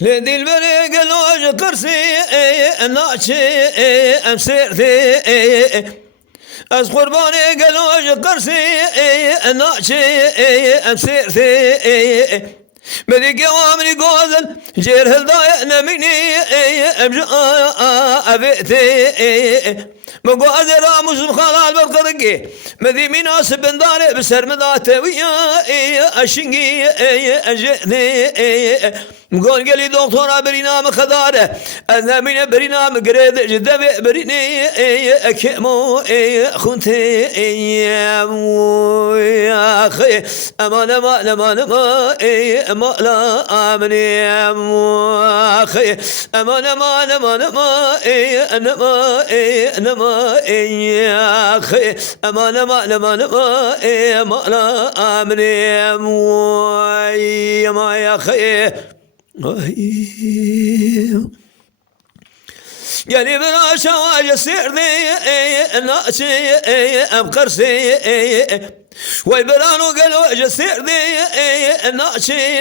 لدي البري قلوج قرسي ناشي امسيرتي از قرباني قلوج قرسي ناشي امسيرتي بدي قوامني قوزن جير هالضايق نميني امجا ابيتي مقوز راموس بخلال بالقرقي مذي مناسب داري بسر مذاته ويا اشنقي اجئني مقول قالي دكتورة برينام خضاره انا من برينام قريد جدبي بريني اكيمو خنتي يا اخي امان امان امان امان لا امني اخي امان امان امان امان يا اخي امان امان امان امان لا امني يا اخي يعني برا شواج سيرني ناشي امقرسي ويبرانو قالوا جسيرني ناشي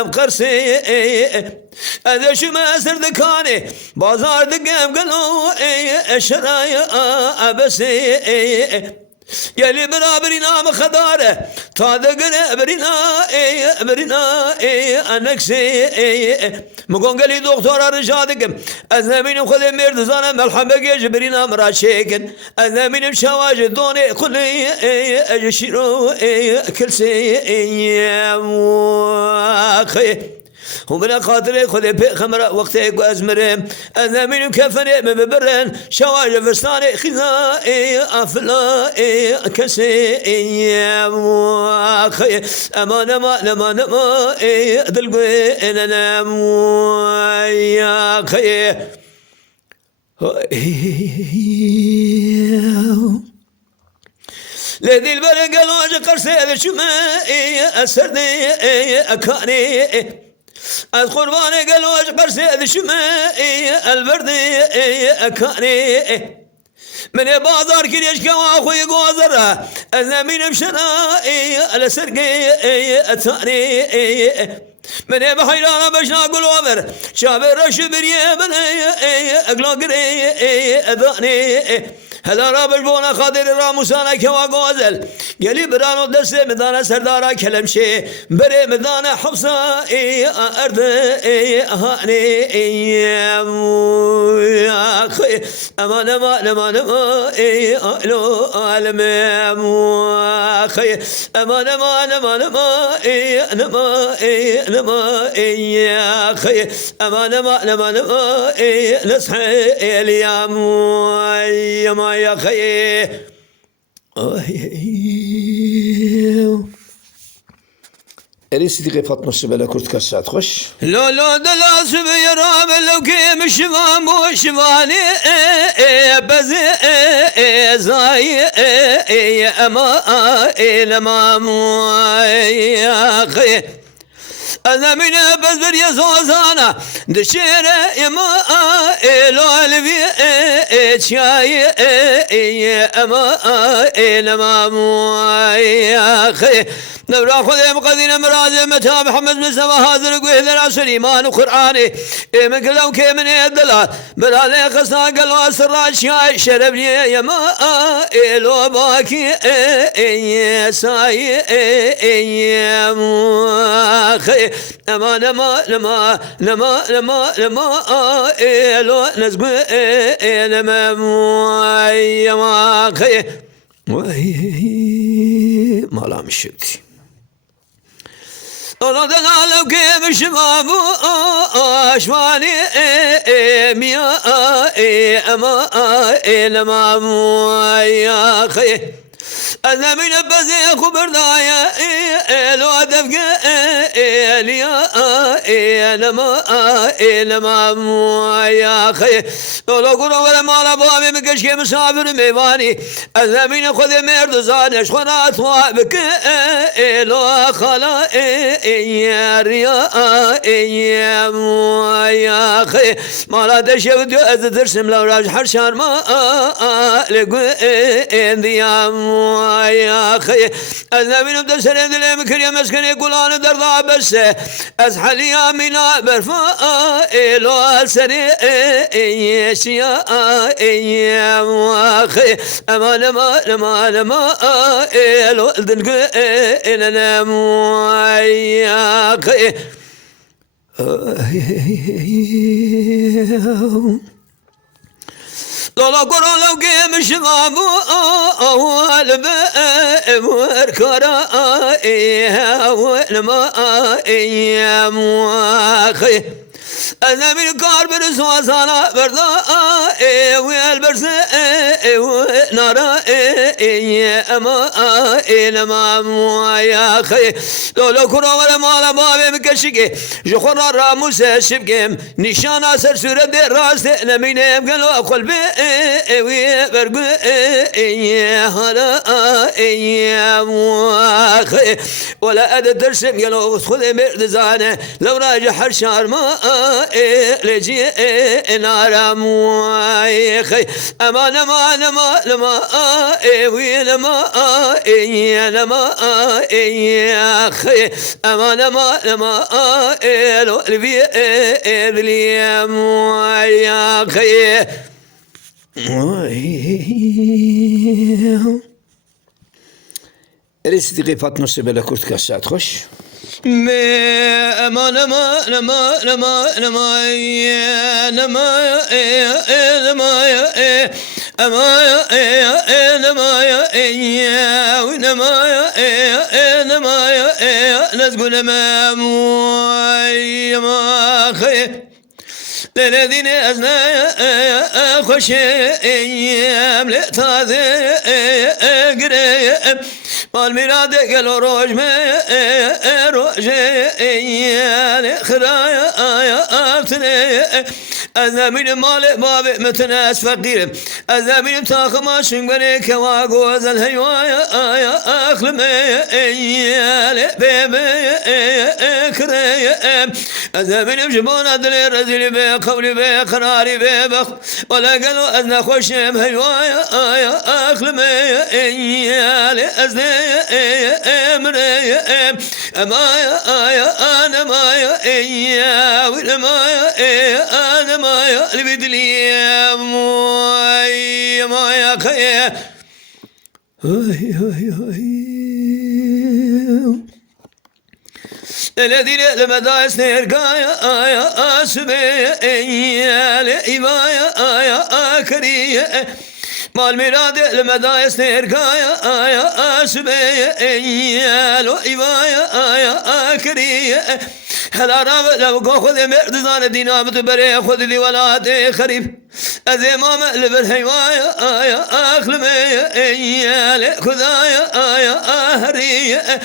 امقرسي هذا شو ما سردكاني بازار دقام قالوا الشرايا ابسي يلي برا برينا مخداره طادقنا برينا انكسي مقون قالي دكتور رشادكم اذنبين خذ مرد زانا ملحمة جيج برينا مراشيكن اذنبين مشواج دوني كلي اجشيرو كلسي اخي ومن خاطري خذي بخمرة وقتي وازمري انا من كفني مبرن شواج فستاني خذائي افلائي كسي اخي امان امان امان امان دلقي انا يا اخي لذي البرق الواج قرسي هذا شمائي اسردي اكاني از قرباني قلوش قرسي ذي شمائي البردي اكاني من بازار كريش كوا اخوي قوزره انا من بشرائي على سرقي اتاني من بحيرانا باش نقول عمر شابر رشبريه بني اقلاقري اذاني هذا رابش بونا خاطر راموسانا كوا قوزل يلي برانو درسي مدانا سردارا كلمشي بري مدانا حفصة ارض هاني يا اخي امان امان امان لو عالم اخي امان امان امان امان يا اخي امان امان امان نصحي اليوم يا خي اريسي دقي فاطمه السبله كرت كاسات خش لا لا دلا سبي راب لو كيم شفام وشفاني بزي زاي اما لما يا اخي انا من بزبر يا زوزانا دشير اما الو الفي شاي اما لما يا اخي نبرا خذ مقدين مراد متى محمد مصطفى هذا قوي ذرا سليمان وقراني من كلو كي من الدلال بلا قصنا قالوا سر شاي شربني يا ما الو باكي ساي يا اخي اما لما الو نزق لما يا اخي ما لا مشيتي الله دلالو كيف شبابو اشواني ميا اما لما يا اخي انا من بزي خبر دايا لو ادفق ليا لما يا اخي لو قولوا ولا مال بابي مكش كي مسافر ميواني انا من خذ مرد زانش خنات وابك لو خلا يا ريا يا اخي ما لا تشود ترسم لو راج حرشان ما لقوا انديام يا أخي النبي نبدأ سند المكر يا مسكن يقول أنا درضا بس أزحل يا منا برفا إلو سري يا أخي أمان ما إلو دنك إلنا يا أخي لولا قرون لو قيم الشباب أول بأمركرا والماء يا مواخي أنا من قارب الرسول صلاة برضا والبرس ونارا يا ما يا أخي لولا كرة ولا مالا بابي مكشكي جخور راموس الشبكيم نشان أسر سورة دي راست نمينيم قالوا قلبي ويبرقو يا هلا يا أخي ولا أدى درسم قالوا خذ مردزانة لو راجع حرشار ما لجي نار مويخي أمان ما وين ما يا أخي أمان ما لو البي إذلي مويا أخي ريستي فاطمة سبلا كرت كاسات خش ما الذين أزنا خوش أيام لتاذي قريب والميراد قالوا روج ما روج أيام خرايا أفتني أذا من مال باب متناس فقير أذا من تاخما شنبني كواغوز الهيوايا أخلم أيام بيبي كريب أذا من جبون أدري رزل بقولي بقراري ببخ ولا قالوا أذنا خوشم هيوايا أخلم أيالي أزني أمري أمايا أنا مايا إيا والمايا أنا مايا اللي بدلي مايا خيا الذين المدارس نرقايا أسبي إيالي إيمايا كريه مال مراد المدارس نرقايا أسبي إيالي إيمايا كريه هلا راب لو خذ مردزان دينامت بري خذ لي ولاد خريب أذي ماما لبالهيوايا أخلمي إيالي خذايا أهريه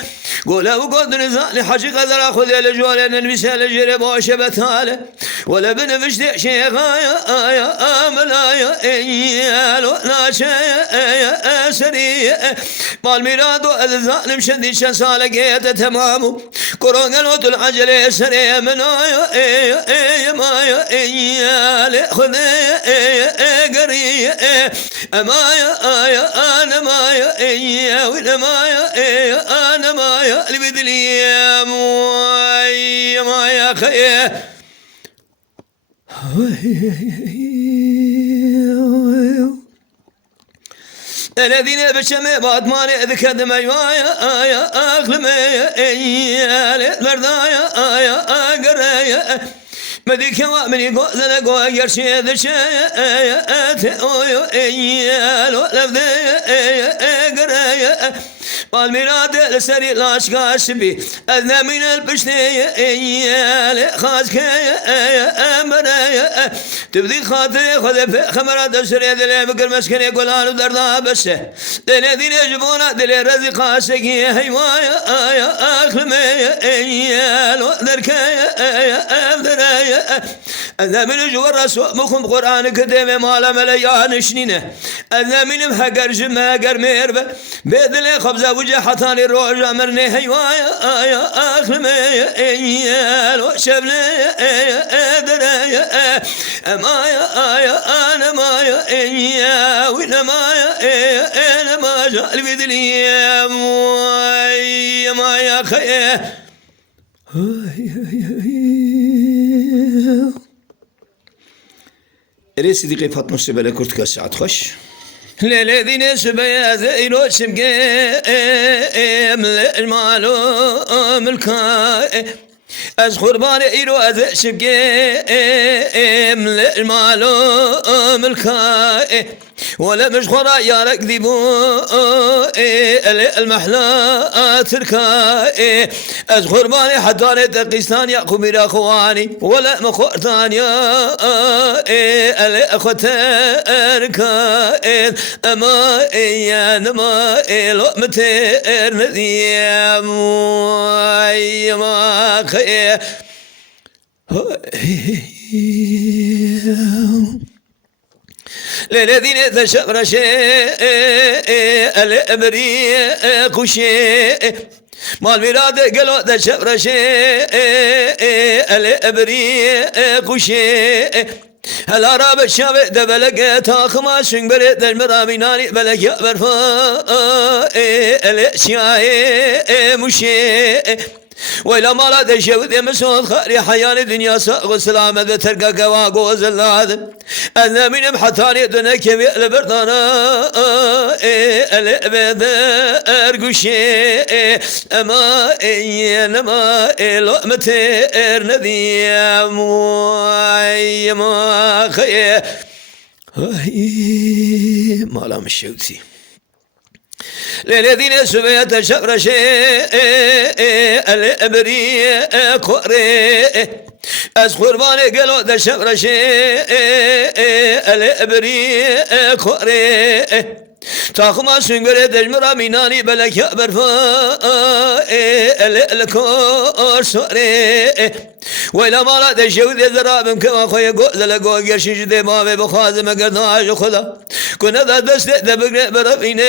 قولا وقود نزالي حشي قدر أخذ الجوالين المثال جرب وشبتاله ولا بنفشت شيخايا آملايا إيالو ناشايا أسرية مال ميرادو الظالم شديد شنسالة قيادة تمامو قرون قلوت العجل سرية منايا إيا مايا إيالي خذي قرية أمايا أنا مايا إيا ولا مايا أنا مايا اللي بدلي مايا خيه الذين بشمي بعد ما ذكر مايا أخلمي إيالي مردايا قرايا مديك من يقول لقوا يرشي ذشايا أويو إيالو لفذي قرايا والميراد السري لاشقاش بي أذنى من البشنية إيالي خاسكايا أمرايا تبدي خاطري خذ في خمرات السري دلي بقر مسكن يقول أنا درضا بس الذين يجبونا دلي رزي خاسكي هيوايا أخلمي إيالو ذركايا أفدرايا أذنى من جوا الرسول مخم قرآن كتب مالا مليان شنينة أذنى من مهجر جمع قرمير بيدلي خبزة وجه حطاني روج أمرني هيوايا أخلمي إيالو شبلي أدرايا ما يا أنا ما يا وين ما يا أنا ما جال بدلي ما يا خي ريسي دقيقة فاطمة سبلا كرت كاسعة خش للذين سبيا زينو سمقيم المالو ملكا از قربان ایرو از سمقيم المالو ملكا ولا مش خرا يا ركذبو المحلا تركا از قربان حدانة ترقستان يا قمير اخواني ولا مخورتان يا الاخوة تركا اما يا نما لقمتر نذيم ما خير للذين تشبر شيء الأمري كشي مال ميراد قالوا تشبر شيء الأمري كشي هلا راب الشاب دبلق تاخما سنگ بريد المرامي ناري بلق يأبر فا الاشياء مشي وإلى ما لا تشهد مسعود خاري حيان الدنيا ساق سلامة بترقى قواقو زلاد أنا من محطاني دنا كبير البردانا الابد أرقشي أما إنما لقمة أرندي ما خيه ما لا مشيوتي للذين سبيت شبر شيء الأبري كوري از قربان قالوا ذا شبر شيء الأبري كوري تاخما سنگره دجمرا مینانی بلک یا برفا الکور سوری ویلا مالا دشود درابم که آخوی گوزل گو گرشیش ده باوی بخوازم گرداش خدا کنه دا دست ده بگره برفینه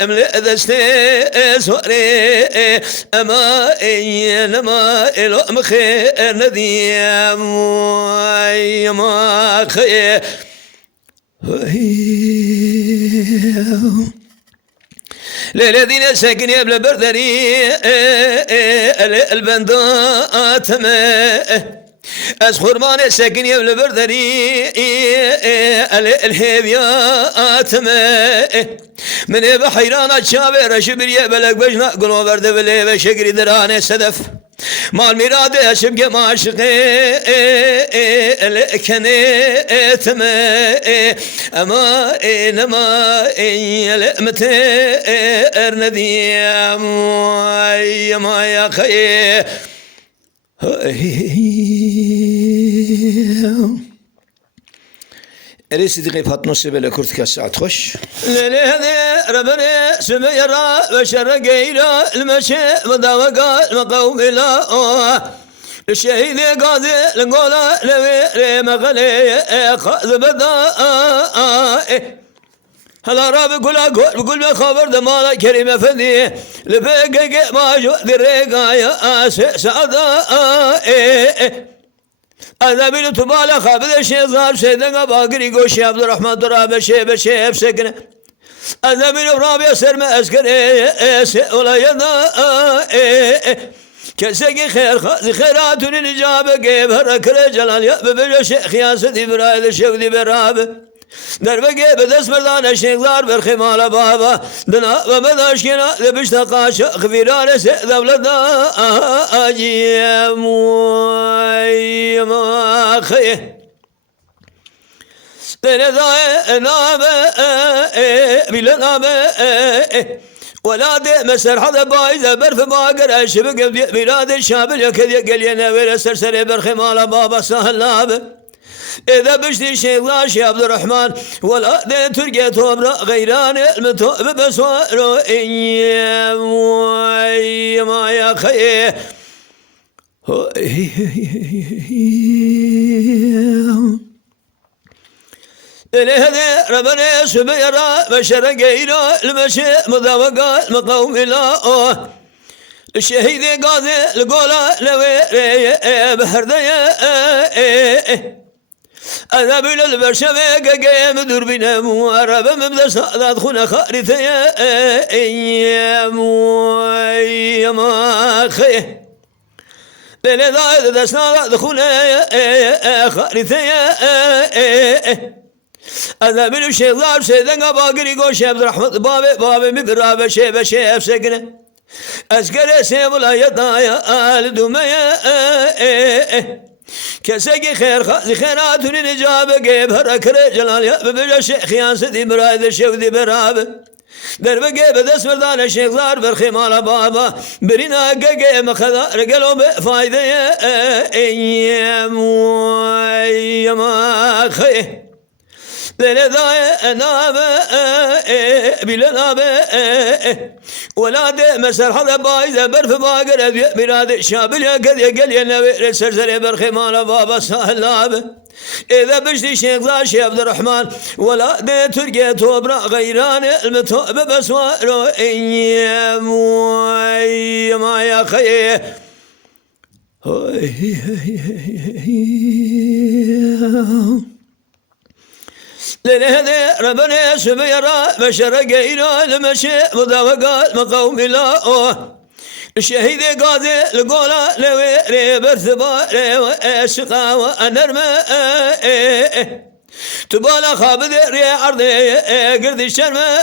امل دست سوری اما اینما الام خیر ندیم ما خیر للذين ساكن يبل بردري البندات از خرمان ساكن يبل بردري الهيبيات من بحيران الشابر شبر يبلك بجنا قلوا برد بلي بشكري دراني صدف مال ميراد اشبق معشقي الكنيت اما انما يلمت ارندي ما يا خي ريسي دقي فاطمة سبلا كرت كاسعة تخش للهذا ربنا سميرا بشر قيلا المشي مداوقا المقوم لا الشهيد قاضي لنقولا لويري مغلي خاذ بدا هلا راب بقول بخبر دمالا كريم فدي لبقى ما جو دريقا يا سعدا أنا بينو تبالا خابد الشيء صار سيدنا باقري قوشي عبد الرحمن تراب شيب سكنه أنا بينو رابع سرما أسكن ولا يدا كسكي خير خاذ خيرات الإجابة كيف هركر جلال يا ببجا شيخ يا سيدي برايد الشغل براب دربقي بدس مردان الشيخ دار برخمال بابا دنا وبداش كنا لبشت قاش خفيران دولة أجي ما خيه تنذا نام بلا نام ولا دي مسر حدا بايزة برف باقر الشبق بلاد الشاب يكذي قلينا وير سرسري برخمال بابا سهل لاب إذا بشتي شيخ لاش يا عبد الرحمن ولا دي ترقى تومرا غيران المتوب بسوارو ما يا خيه لهذا ربنا سبيرا بشر قيلو المشي مذوقا المقوم لا الشهيد قاضي القولا لوي بهردية أذهب إلى البرشمة قيم دربنا مواربة مبدأ صادات خونا خارثية يا موي ما خيه ليلة ذا دسنا دخونا خارثية أذهب إلى الشيخ ضارب سيدنا باقري قوش عبد الرحمن بابي مبرابة شيبة شيب سكنة أسكر سيبلا يطايا آل دمية كساقي خير خازي خيرات لنجابة قيب هركر جلال يا ببجا شيخ يانسدي برايد الشوذي برابة درب قيب دس مردان الشيخ ضار برخيمال بابا برينا قيب مخذا رقلوا بفايدة يا موي ما خيه ليلة ذا نابة بلا نابة ولاد مسر حدا بايزة برف باقر بلاد شابل يا قد يقل يا نبي السرسر برخي مالا بابا سهل نابة إذا بجدي شيخ ذا شي عبد الرحمن ولاد ترقية توبرا غيران المتوبة بسوارو يا موي ما يا خيه للهدي ربنا سبيرا بشرق إلى المشي مضافقات مقوم لا الشهيد قاضي القولا لوي ريبر ثبا لوي شقاوة النرمى تبالا خابد ري عرضي قرد الشرمى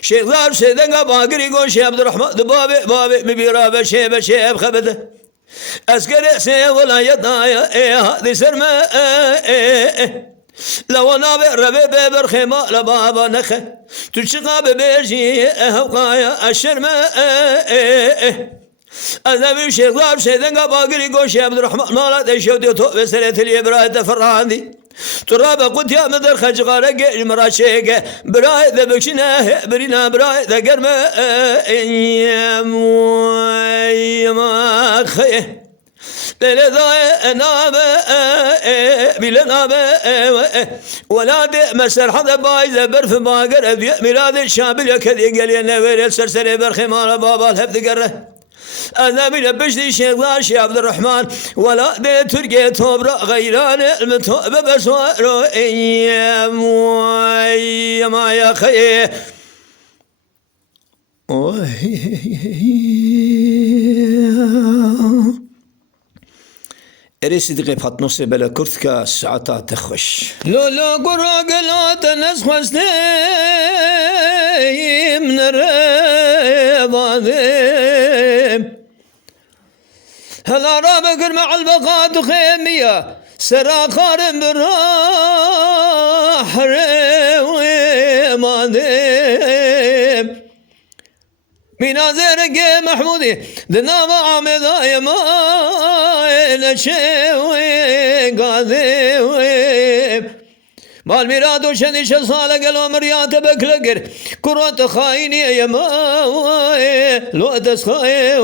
شيخ ضارب سيدنا باقري قول شيخ عبد الرحمن بابي مبيرا بشيب خبده أسكر سي ولا يطايا هذه سرمى لو نابي ربي برخيمة لبابا نخه تشقى ببيجي هوقايا الشرمى أذهب الشيخ ضارب سيدنا باقري قول شيخ عبد الرحمن مالا تشودي طوب سنة اليبراء تفرعاندي تراب قد يا مدر خجغارق المراشيق براي ذا بكشناه برينا براي ذا قرمى يا موي ما خيه ليلة ذا نابة بلا نابة ولاد مسر حدا بايزة برف باقر ميلاد الشابل يكذي قال ينوير السرسري برخي مالا بابا الهبد قره أنا بلبشتي شيخ ضاشي عبد الرحمن ولا دي ترقية توبرا غيران المتوبة بسوارو يا موي ما يا خيه اريسي قيب نصي بلا كرثكا ساعتا تخش لولا قراق لا تنسخس من الرضا هلا رابقر مع البقات خيمية سرا خارم بالراح ريماني من زرق محمودي دنام عمدا يما لشوي قاذي مال ميراد وشني شصالة قالوا مريات بكلقر كرة خايني يما لو تسخاي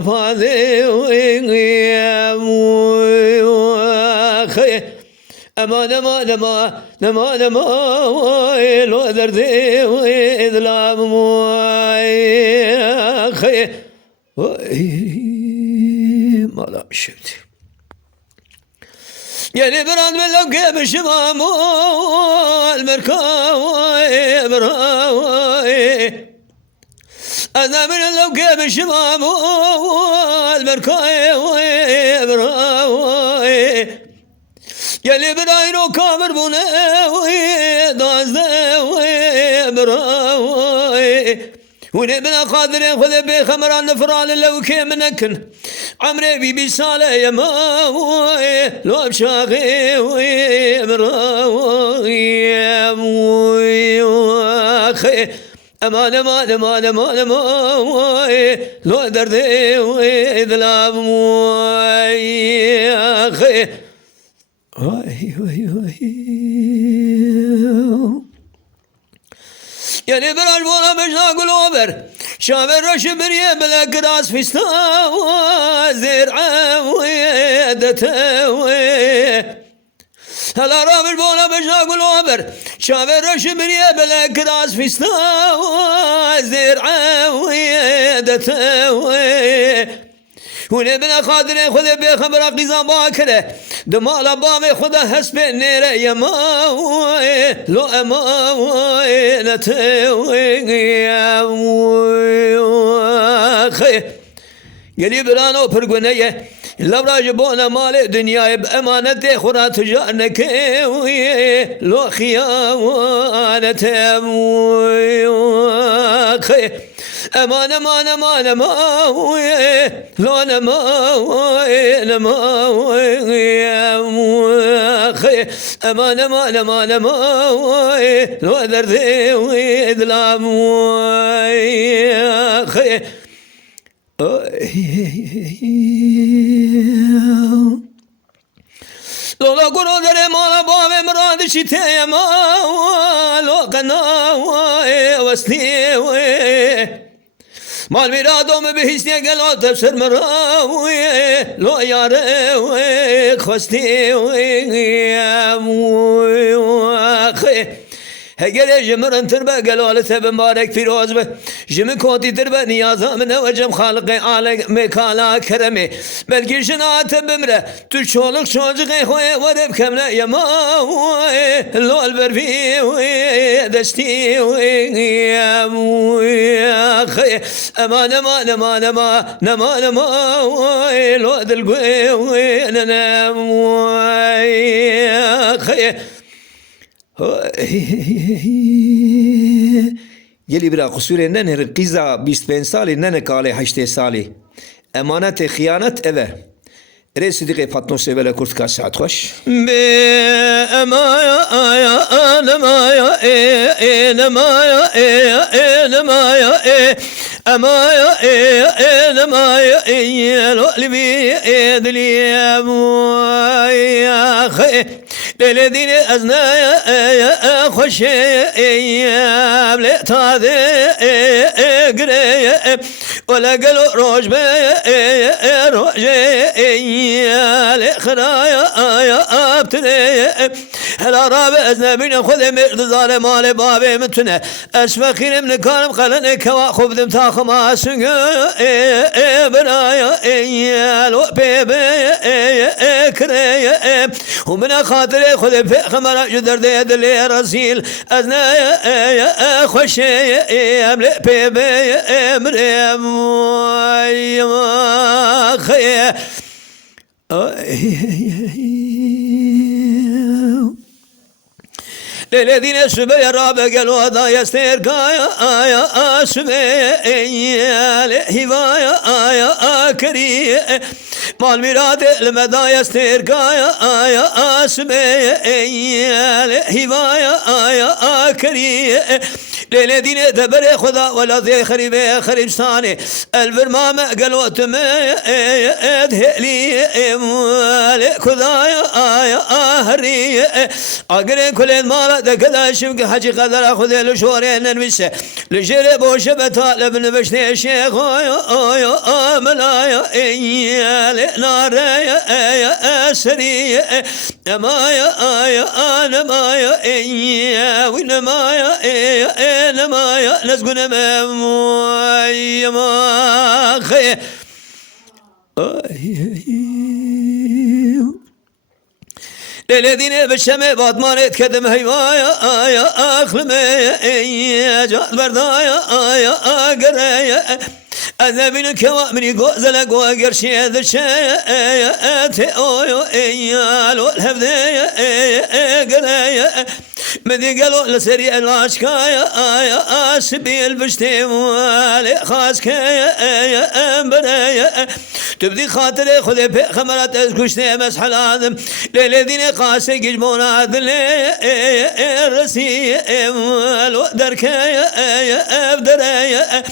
فاذي يا موي أما نما لو دردي إذلام موي خي ما لا شفتي يعني براد من لو كيف الشمام المركاوي براوي أنا من لو كيف الشمام المركاوي براوي يلي برايرو كامر بناوي دازداوي براوي ونبنا قادرين خذ بي خمران نفران لو كي منكن عمري بيبي صالح يا ماوي لو بشاقي ومراوي يا موي واخي امان موي لو دردي وإذلام موي اخي يعني براج بولا مجنا قلوبر شامر رشبريه بلا قراس فيستا زرعه ويدته هلا رابر بولا بجاق الوبر شابر شبريا بلا كراس في ستاوى زرعة ويدته ونبنا خاطر خذ بخبر قزام باكره دمال بامي خذ حسب النير يما لو اما نتوي قريب رانو فرقنيه لبراج بونا مال دنيا بأمانة خرا تجارنك لو خيانة أمان ما لو نما أمان ما لو درد ظلام لولا قرو در مالا بابي مراد شتايا ما لو قنا وسني مال مرادوم بهستي قالوا تفسر مراوي لو يار خستي هجر جمرن تربة قالوا لثب مبارك في روزبه جم كوتي تربة نيازا من وجم خالق على مكالا كرمي بلكي جنات بمره تشولك شوجي خوي ورب كملا يما لو البرفي دستي يا خي امان ما لو دلقوي انا خي يلي برا قصور ننهر قيزا 25 سالي ننك علي 8 سالي امانت خيانت اوه ري صديقي فاطمه سيبلا كرت كاس ساعت خوش اما يا انا ما يا انا ما يا انا ما يا اما يا انا ما يا لو لبي ادلي يا خي للذين أزنا يا خوش يا بليت هذا قرية ولا قالوا روج بيا روج يا لخرايا يا ابتلي هلا رابع أزنا بين خذ مرد ظالم مال بابي متنا أسفخين من كارم قلن كوا خبذم تاخما سنجا برايا يا لو بيبي كرية ومن خاطر خذ في خمر جدر ديد اللي رسيل أزنا يا خوش يا ملي بيبي مريم يا خي للذين سبي الرابع قالوا هذا يستير يا سبي هوايا كري مال ميراد المدى يستير يا سبي هوايا كري للذين دبر خدا ولا ذي خريب خريبستاني البرمام قالوا تمهد لي خدا يا هري اقري كل المال كذا شبك حجي قدر اخذ الشورين ننمسه لجرب وشبه لبن بشني الشيخ يا ملايا نار يا سري ما يا انا ما يا وين ما يا انا ما يا نسقنا ما خي للذين بالشمع بعد ما نتكدم هوايا يا اخلمي يا جاد بردايا يا قرايا انا من كوامني غزل قرشي هذا الشيء يا لو الهبدي قرايا مدي قالوا لسريع الاشكايا يا سبيل بشتي والي خاسك يا برايا تبدي خاطري خذي في خمرات اسكشتي مسح العظم للذين قاسي يجمون عدل الرسي ولو درك يا بدرايا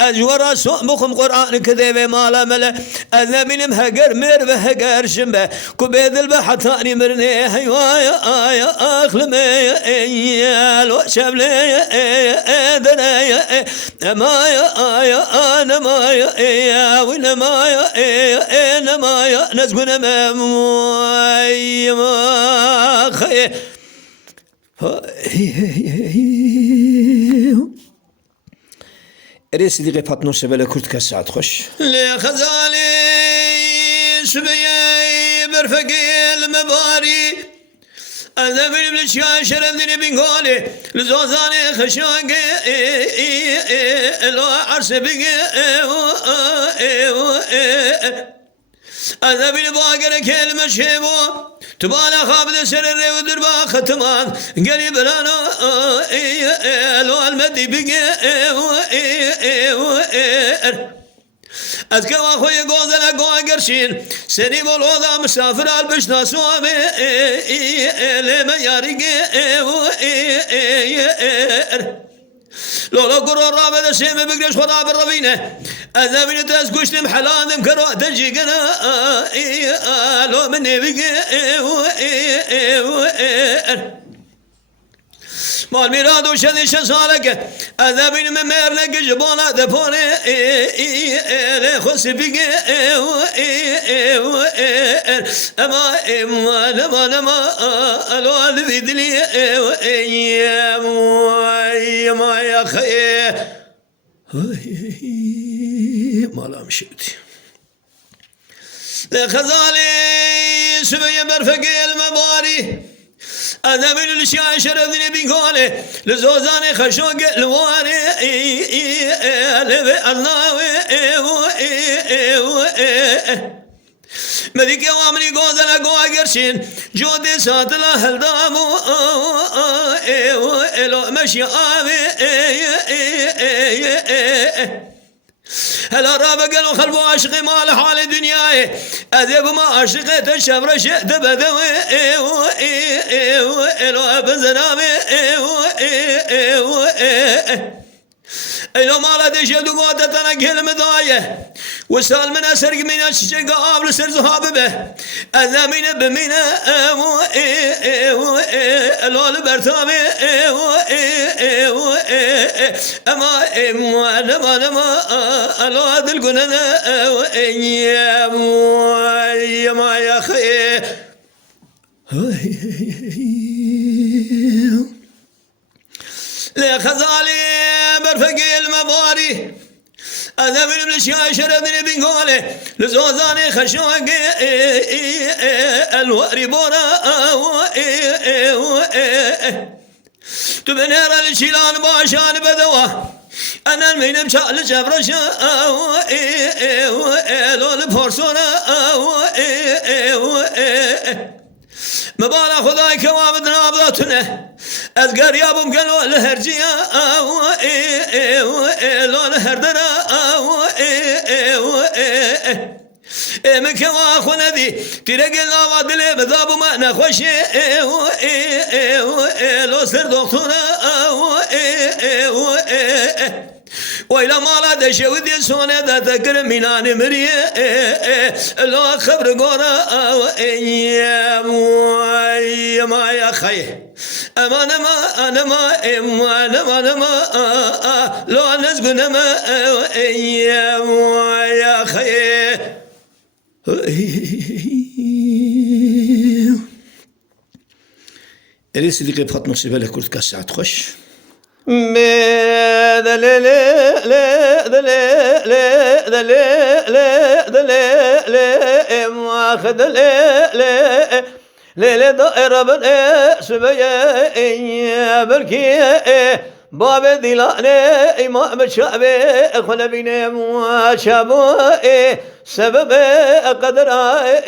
أجورا سوء قرآن كذب مالا ملا أذبين مهجر مر بهجر شمبه كبيد البحثاني مرني هيوايا آيا أخلمي يا لو شبلي يا دنايا مايا آيا أنا مايا يا وين مايا أنا مايا نسكن مايا ما خي ريس دي غيبات نص بلا كرت كسات خش لي خزالي شبيي برفقي المباري أنا بالشان شرفني بنقولي لزوزاني خشاقي لو عرس بقي أنا بالباقر كلمة شيبو تبالا خابد سرر ودربا ختمان قريب رانا لو المدي بقي أذكر أخوي قوزنا قوى قرشين سني مولوضا مسافر البشنا سوامي لما ياريق لولا قرر رابع السيمة بقرش خراب الربينة أذابين تاسكوش محلان مكرو تجيقنا لو مني بقى مال ميراد وشذي شسالك أذابين من ميرنك جبونا دفوني خس بقى أما لما لو أذبي دلي ما يا خي ما لا مشيتي لخزالي سبي برفقي المباري أنا من الشاي شرفني بيقولي لزوزاني خشوق الواري لبي الله مديك وامني قوزنا قوى قرشين جودي ساتلا هلدامو لو مشي آمي هلا رابق قالوا خلبوا عشقي مال حال دنياي أذيب ما عشقت الشبر شئت بدوي لو أبزنامي لو ما لدي شد قوة تنقل مضايا وسال من أسرق من الشجاع قابل سر زهاب به أذا من بمنا لو البرتامي أما لو هذا القننا يا ما يا خي لخزالي برفقي المباري أنا من الشاي شرفني بنقولي لزوزاني خشوقي الواري بورا تبنير الشيلان باشان بدوا أنا من مشال جبرشا لون بورسونا مبالا خداي كوابدنا بذاتنا أذكر يابم قالوا الهرجية لون هردنا مكوا خندي ترجع واد لي بذاب ما نخش لو سر دكتورة وإلى ما لا دشودي سونة ذكر مينان مريه لو خبر قرا يا ما يا خي أنا ما لو نسقنا ما يا خي أليس اللي قيب خط نصيبه لكرت كاسات خش ليلة دائرة بنا سبيا بركي باب دلاني إمام الشعب أخونا بنا وشابو سبب قدر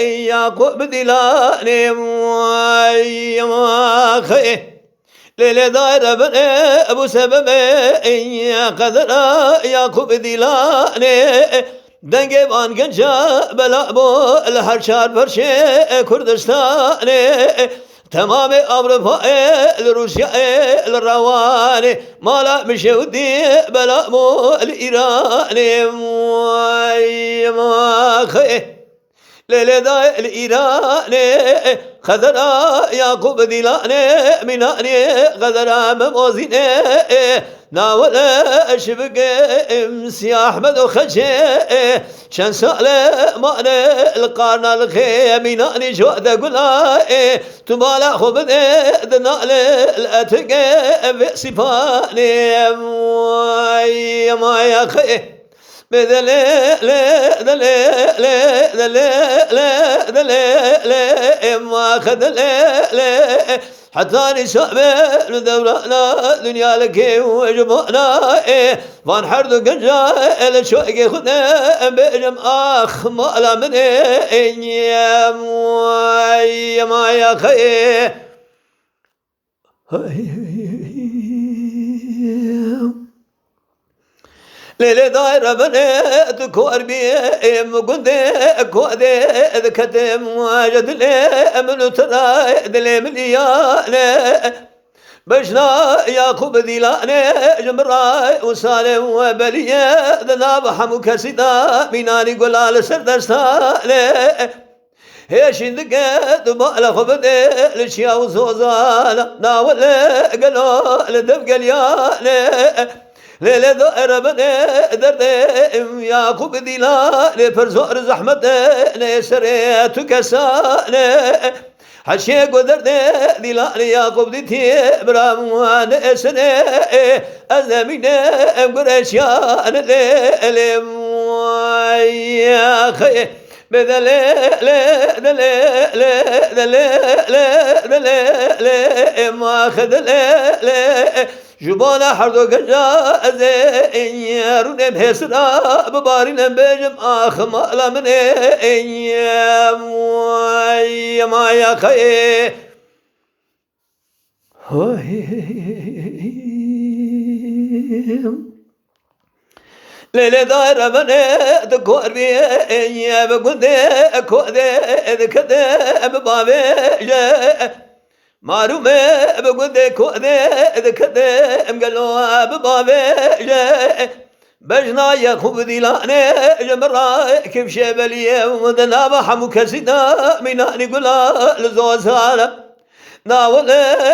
يعقوب دلاني ويماخي ليلة دائرة بنا أبو سبب قدر يعقوب دلاني دنگه بان گنجا بلا بو الهر شار برشه کردستانه تمام أوروبا روسيا الرواني مالا مشودي بلا مو الإيراني ما خي ليلة الإيراني خذرا يعقوب ديلاني مناني خذرا مموزيني ناول شبك امسي احمد وخشي شان سالة معنى القرن الخي مناني جواد قلاي تمالا خبني دنال الاتقى بسفاني ما يا خي ما خذ حتى نساب دورنا دنيا لك وجبنا فان حرد قنجا الشوق خذنا بجم اخ ما من يا ما يا خي ليلة دايرة بنات كوربي مقدي كودي ذكتم واجد لي من ترى دلي مليانة بشنا يعقوب ديلاني جمراي وسالم وبليه ذناب حموك سيدا ميناني قلال سردستاني هيش اندقات بالا خبدي لشيا وزوزانا ناول قلو لدب قلياني ليلة دائرة بني دردي يعقوب ديلاني فرزور زحمة نسريت كساني حشي قدردي ديلاني يعقوب ديتي براموان اسني أزميني قريشيان ليلم يا خي ما خذ جبانا حردو قجا يارون بهسنا ببارين بجم آخ مالا من ما يا خي ليلة دايرة بنات كوربي بقودي كودي ذكدي ببابي معرومة بقودي كودي ذكدي مقلوا ببابي بجنا يعقوب ديلاني جمرا كيف شبليه ومدنا بحموك سيدا ميناني قلا لزوزانا ناول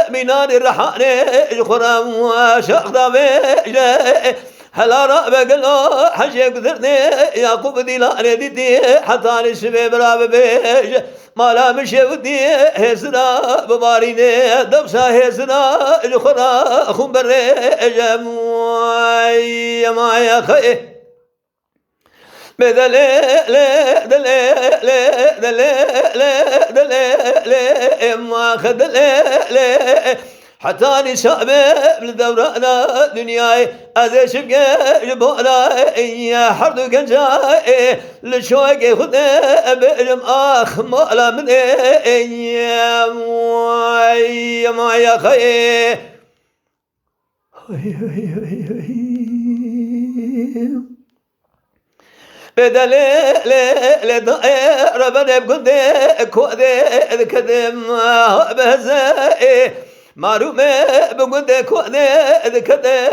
ميناني الرحاني خرام وشاخدا بيجي هلا رأب قلو حشي قدرني يعقوب ديلاني ديدي حتى نسبي براب بيج مالا مشي ودي هزنا بباريني دبسا هزنا الخرا خم بريج ما يا خي بدلي ما خدلي حتى نساب لدورنا دنياي أذي شبقى جبونا يا حرد قنجاي لشوقي خذ بجم آخ مالا من يا ما يا خي بدلي لدائر بني بقدي كودي ذكدم بهزائي معرومة بقدي كودي ذكدي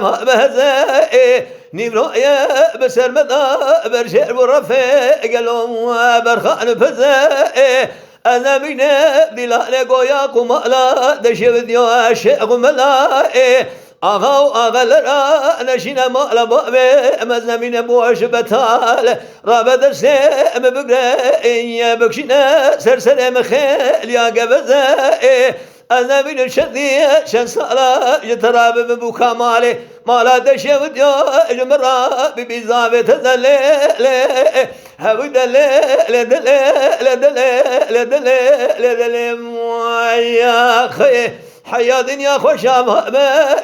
ما بهزائي نيمرويا بسر مدى برشير برفي قلوم برخان بهزائي أنا بينا دلالي قويا قمالا دشي بديو الشيخ ملائي آغا لرا نشينا مالا بابي مزنمين بوش بتال رابا درسيم بقرأي بكشينا سرسر مخيل يا قبزائي أنا بين الشدي شن صالا جتراب ببوكا مالي مالا دشي وديو جمرا ببيزابي تزلي هاوي دلي مويا خي حيا دنيا خوشا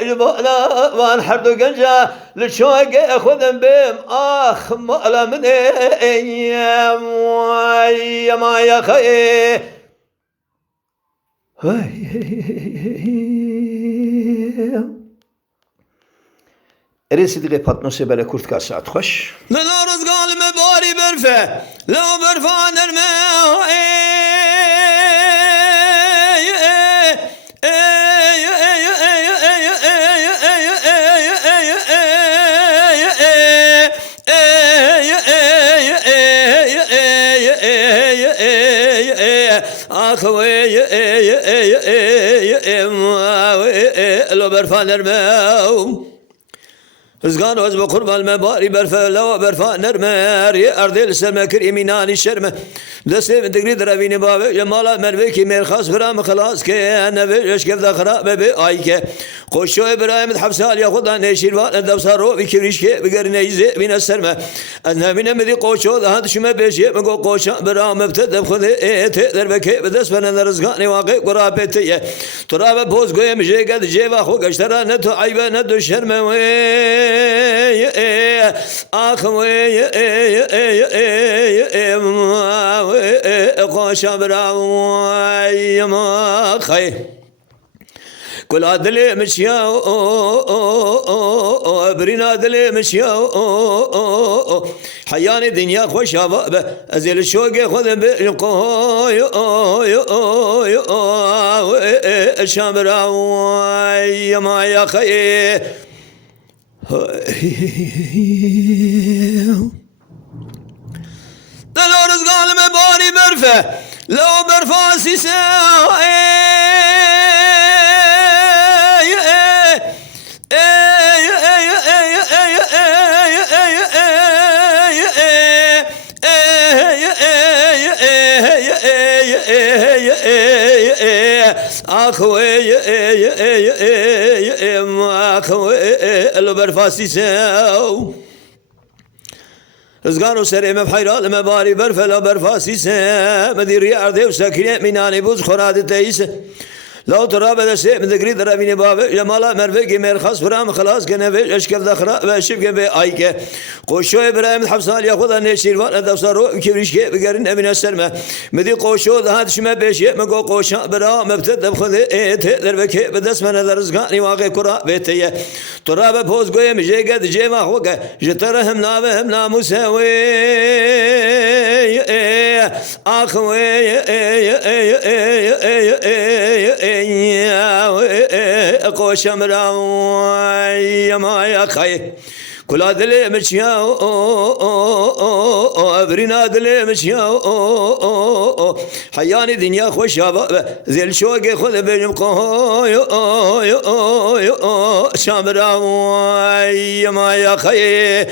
مجموعنا وان حردو قنجا للشوق اخذن بهم اخ مالا من يا ما يا خي رسیدگی پاتنوسه برای کرد که ساعت خوش لا رزقال مباري برفه لا برفان الماء أخوي لو برفان الماء رزقان وزب قرب المباري برفلا وبرفا نرمر يا أرض السما كريميناني الشرمة لسه من تقريد ربيني بابا جمالا مربيكي من خاص برام خلاص كأنا بيش كيف ذا خراب بأيك قشو إبراهيم الحبسال ياخذ عن شيروان الدوسارو بكريش كي بقرنا يزي من السرمة أنا من مذي قشو ذا هذا شو ما بيش يبقى قشو برام ابتدى بخذ تقدر بكي بدس بنا رزقاني واقع قرابتي تراب بوز قيم جي قد جيبا خوك اشترى نتو عيبا ندو شرمة أخوي قوشا براوي ما خي كل عدلي مشياو برينا عدلي مشياو حياني دنيا خوش باب ازيل الشوق خذ بالقوي شامراوي ما يا خي لو رزقان المباري برفة لو برفا سيساي أخوي لو برفا سيساي رزقانو سري مبحيرات المباري برفلا برفاسي مدير يعرضي وساكنين مناني بوز خراد التيس لو ترى بدا شيء من ذكري درابيني بابا جمالا مرفقي مرخص فرام خلاص كنفيش اشكف ذخرا بشبك بايك قوشو ابراهيم الحبسال ياخذ ان يشيروان الدوسارو كبريش كي بقرن من السرمه مدي قوشو هذا شما بيش مقو قوشا برا مبتدا بخذ تقدر بك بدس من الرزقاني واقع كرا بيتيه ترى بوز قوي مجي قد جي ما هو جترهم نام مساوي اخوي قوش مراوي ما يا خي كل هذا مشياو أبرنا هذا مشياو حياني دنيا خوش شباب زي الشوق خذ بينهم قوي شامراوي ما يا خي